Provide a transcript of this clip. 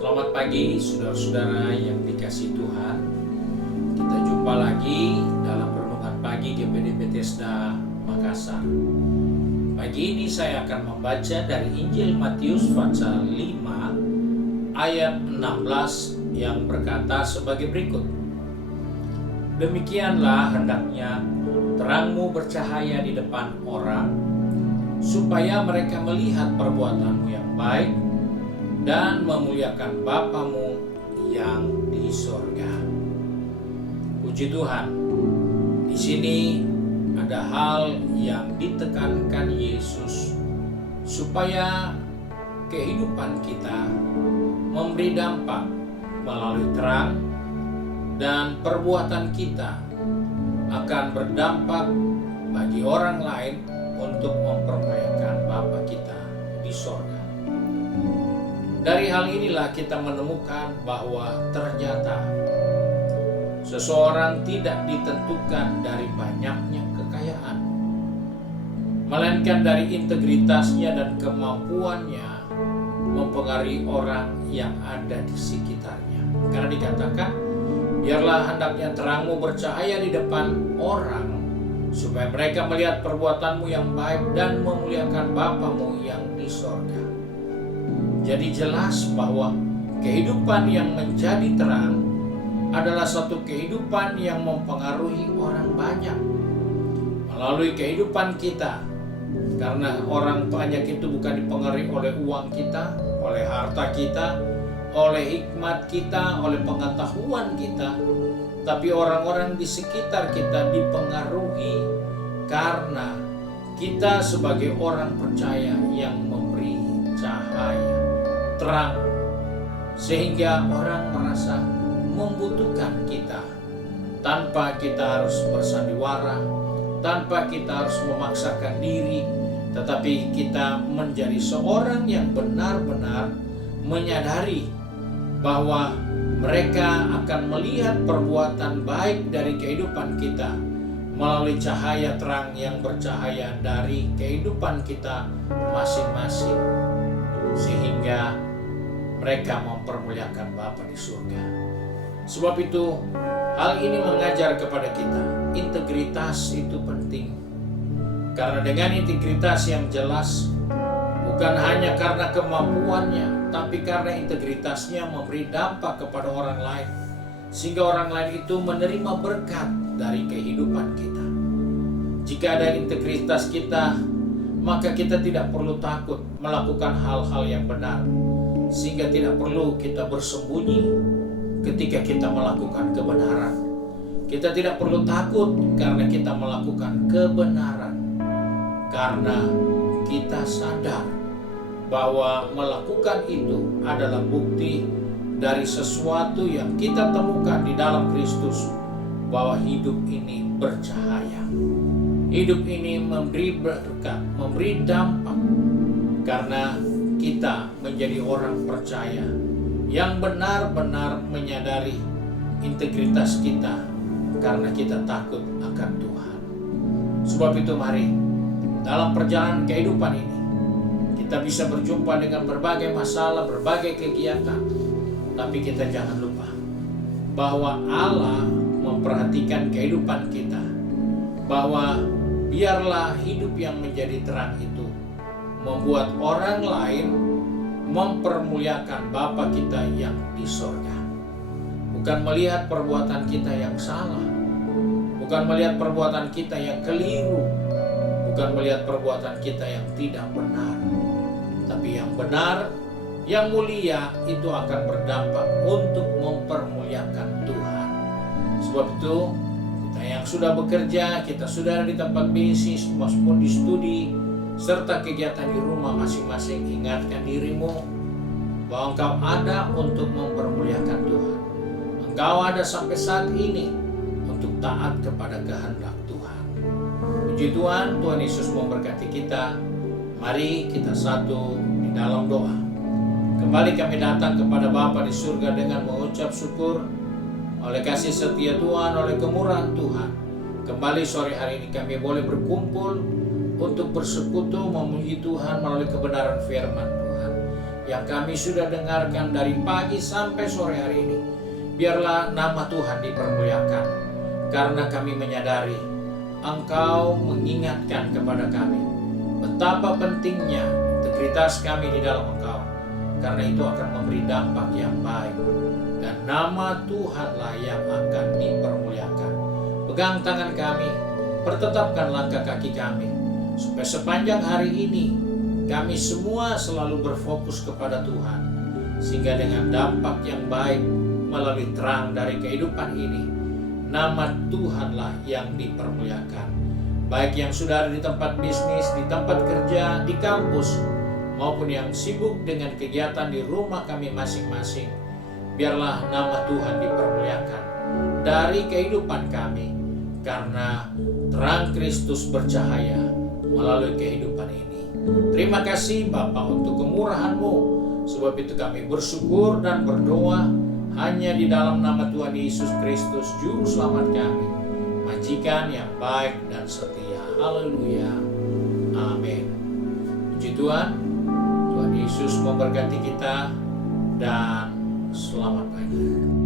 Selamat pagi saudara-saudara yang dikasihi Tuhan. Kita jumpa lagi dalam renungan pagi GPD Bethesda Makassar. Pagi ini saya akan membaca dari Injil Matius pasal 5 ayat 16 yang berkata sebagai berikut. Demikianlah hendaknya terangmu bercahaya di depan orang, supaya mereka melihat perbuatanmu yang baik dan memuliakan Bapamu yang di sorga. Puji Tuhan, di sini ada hal yang ditekankan Yesus supaya kehidupan kita memberi dampak melalui terang, dan perbuatan kita akan berdampak bagi orang lain untuk mempermuliakan Bapa kita di sorga. Dari hal inilah kita menemukan bahwa ternyata seseorang tidak ditentukan dari banyaknya kekayaan, melainkan dari integritasnya dan kemampuannya mempengaruhi orang yang ada di sekitarnya. Karena dikatakan, biarlah hendaknya terangmu bercahaya di depan orang, supaya mereka melihat perbuatanmu yang baik dan memuliakan Bapamu yang di sorga. Jadi jelas bahwa kehidupan yang menjadi terang adalah satu kehidupan yang mempengaruhi orang banyak melalui kehidupan kita. Karena orang banyak itu bukan dipengaruhi oleh uang kita, oleh harta kita, oleh hikmat kita, oleh pengetahuan kita, tapi orang-orang di sekitar kita dipengaruhi karena kita sebagai orang percaya yang memberi cahaya, terang, sehingga orang merasa membutuhkan kita tanpa kita harus bersandiwara, tanpa kita harus memaksakan diri, tetapi kita menjadi seorang yang benar-benar menyadari bahwa mereka akan melihat perbuatan baik dari kehidupan kita melalui cahaya terang yang bercahaya dari kehidupan kita masing-masing, sehingga mereka mempermuliakan Bapa di surga. Sebab itu, hal ini mengajar kepada kita, integritas itu penting. Karena dengan integritas yang jelas, bukan hanya karena kemampuannya, tapi karena integritasnya memberi dampak kepada orang lain, sehingga orang lain itu menerima berkat dari kehidupan kita. Jika ada integritas kita, maka kita tidak perlu takut melakukan hal-hal yang benar, sehingga tidak perlu kita bersembunyi ketika kita melakukan kebenaran. Kita tidak perlu takut karena kita melakukan kebenaran, karena kita sadar bahwa melakukan itu adalah bukti dari sesuatu yang kita temukan di dalam Kristus, bahwa hidup ini bercahaya. Hidup ini memberi berkat, memberi dampak, karena kita menjadi orang percaya yang benar-benar menyadari integritas kita, karena kita takut akan Tuhan. Sebab itu mari, dalam perjalanan kehidupan ini, kita bisa berjumpa dengan berbagai masalah, berbagai kegiatan, tapi kita jangan lupa bahwa Allah memperhatikan kehidupan kita, bahwa biarlah hidup yang menjadi terang itu membuat orang lain mempermuliakan Bapa kita yang di sorga. Bukan melihat perbuatan kita yang salah, bukan melihat perbuatan kita yang keliru, bukan melihat perbuatan kita yang tidak benar, tapi yang benar, yang mulia itu akan berdampak untuk mempermuliakan Tuhan. Sebab itu, kita yang sudah bekerja, kita sudah ada di tempat bisnis maupun di studi, serta kegiatan di rumah masing-masing, ingatkan dirimu bahwa engkau ada untuk mempermuliakan Tuhan. Engkau ada sampai saat ini untuk taat kepada kehendak Tuhan. Puji Tuhan, Tuhan Yesus memberkati kita. Mari kita satu di dalam doa. Kembali kami datang kepada Bapa di surga dengan mengucap syukur oleh kasih setia Tuhan, oleh kemurahan Tuhan. Kembali sore hari ini kami boleh berkumpul untuk bersekutu memuji Tuhan melalui kebenaran firman Tuhan. yang kami sudah dengarkan dari pagi sampai sore hari ini. Biarlah nama Tuhan dipermuliakan, karena kami menyadari Engkau mengingatkan kepada kami betapa pentingnya integritas kami di dalam Engkau, karena itu akan memberi dampak yang baik, dan nama Tuhanlah yang akan dipermuliakan. Pegang tangan kami, pertetapkan langkah kaki kami, supaya sepanjang hari ini kami semua selalu berfokus kepada Tuhan, sehingga dengan dampak yang baik melalui terang dari kehidupan ini, nama Tuhanlah yang dipermuliakan. Baik yang sudah ada di tempat bisnis, di tempat kerja, di kampus, maupun yang sibuk dengan kegiatan di rumah kami masing-masing, biarlah nama Tuhan dipermuliakan dari kehidupan kami, karena terang Kristus bercahaya melalui kehidupan ini. Terima kasih Bapa untuk kemurahan-Mu, sebab itu kami bersyukur dan berdoa hanya di dalam nama Tuhan Yesus Kristus, Juru Selamat kami, Majikan yang baik dan setia. Haleluya. Amin. Puji Tuhan. Tuhan Yesus memberkati kita, dan selamat pagi.